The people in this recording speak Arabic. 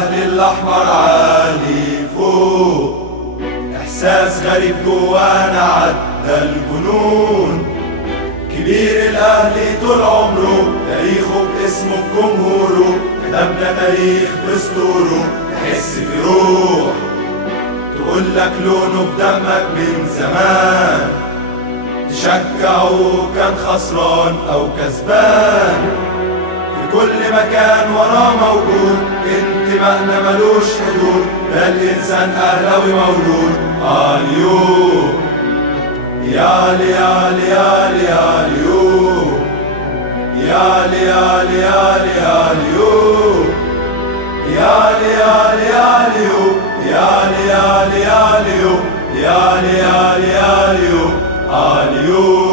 الأهلي الأحمر عالي فوق، إحساس غريب جوانا عدى الجنون. كبير الأهلي طول عمره تاريخه باسمه بجمهوره، كتبنا تاريخ بسطوره، تحس في روح تقولك لونه في دمك من زمان. تشجعه كان خسران أو كسبان، في كل مكان وراه موجود، انتمائنا ملوش حدود، ده الإنسان أهلاوي مولود. اليو يالي يالي يالي ياليو، يالي يالي يالي ياليو، يالي يالي ياليو، يالي يالي ياليو، يالي يالي ياليو. اليو